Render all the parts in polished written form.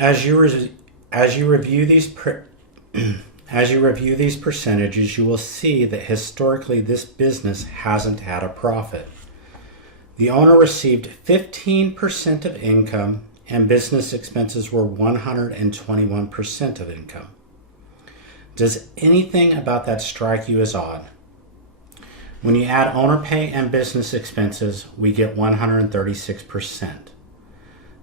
As you review these percentages, you will see that historically this business hasn't had a profit. The owner received 15% of income and business expenses were 121% of income. Does anything about that strike you as odd? When you add owner pay and business expenses, we get 136%.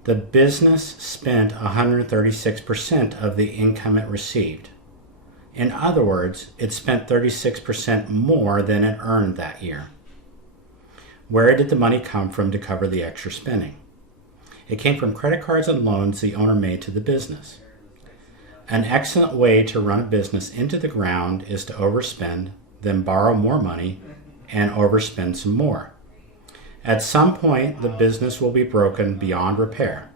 The business spent 136% of the income it received. In other words, it spent 36% more than it earned that year. Where did the money come from to cover the extra spending? It came from credit cards and loans the owner made to the business. An excellent way to run a business into the ground is to overspend, then borrow more money, and overspend some more. At some point, the business will be broken beyond repair.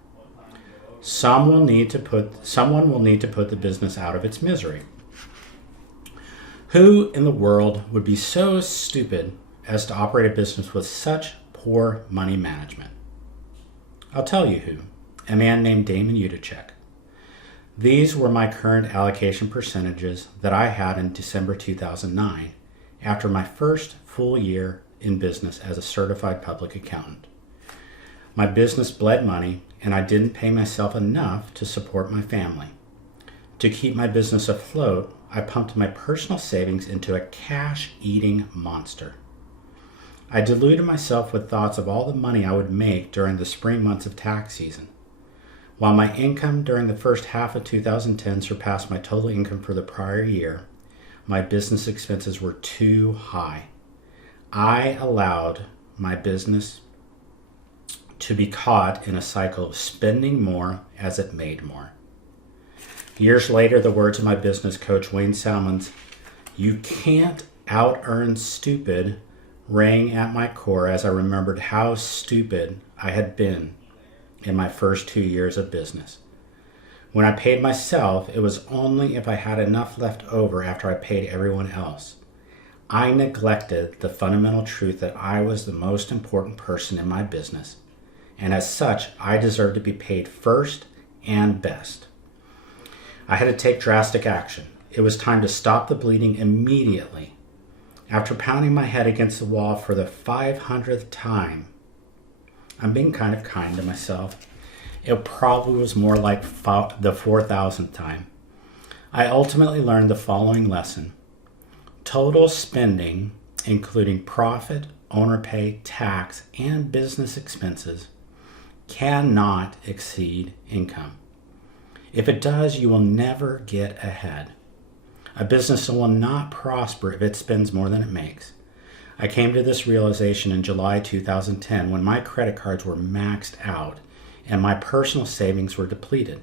Someone will need to put the business out of its misery. Who in the world would be so stupid as to operate a business with such poor money management? I'll tell you who. A man named Damon Yudichak. These were my current allocation percentages that I had in December 2009 after my first full year in business as a certified public accountant. My business bled money and I didn't pay myself enough to support my family. To keep my business afloat, I pumped my personal savings into a cash-eating monster. I deluded myself with thoughts of all the money I would make during the spring months of tax season. While my income during the first half of 2010 surpassed my total income for the prior year, my business expenses were too high. I allowed my business to be caught in a cycle of spending more as it made more. Years later, the words of my business coach, 𝐦𝐨𝐬𝐬, "You can't out-earn stupid," rang at my core as I remembered how stupid I had been in my first 2 years of business. When I paid myself, it was only if I had enough left over after I paid everyone else. I neglected the fundamental truth that I was the most important person in my business, and as such, I deserved to be paid first and best. I had to take drastic action. It was time to stop the bleeding immediately. After pounding my head against the wall for the 500th time, I'm being kind of kind to myself. It probably was more like the 4,000th time. I ultimately learned the following lesson. Total spending, including profit, owner pay, tax, and business expenses, cannot exceed income. If it does, you will never get ahead. A business will not prosper if it spends more than it makes. I came to this realization in July 2010 when my credit cards were maxed out and my personal savings were depleted.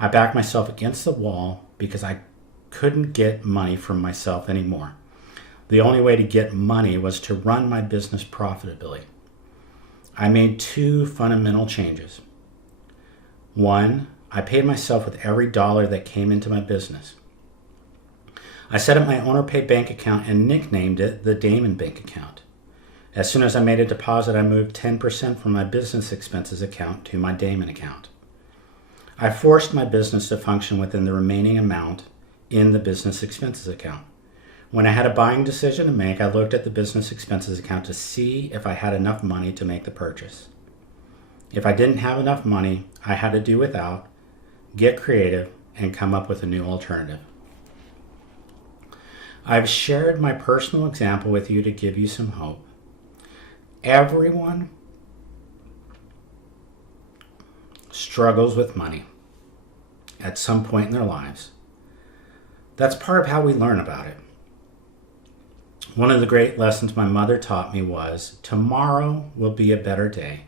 I backed myself against the wall because I couldn't get money from myself anymore. The only way to get money was to run my business profitably. I made two fundamental changes. One, I paid myself with every dollar that came into my business. I set up my owner pay bank account and nicknamed it the Damon bank account. As soon as I made a deposit, I moved 10% from my business expenses account to my Damon account. I forced my business to function within the remaining amount in the business expenses account. When I had a buying decision to make, I looked at the business expenses account to see if I had enough money to make the purchase. If I didn't have enough money, I had to do without, get creative, and come up with a new alternative. I've shared my personal example with you to give you some hope. Everyone struggles with money at some point in their lives. That's part of how we learn about it. One of the great lessons my mother taught me was, tomorrow will be a better day.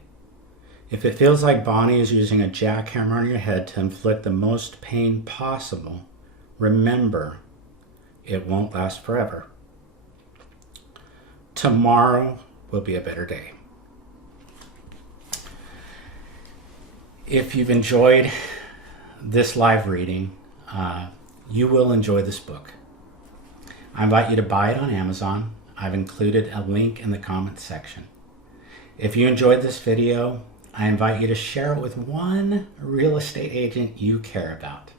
If it feels like Bonnie is using a jackhammer on your head to inflict the most pain possible, remember, it won't last forever. Tomorrow will be a better day. If you've enjoyed this live reading, you will enjoy this book. I invite you to buy it on Amazon. I've included a link in the comments section. If you enjoyed this video, I invite you to share it with one real estate agent you care about.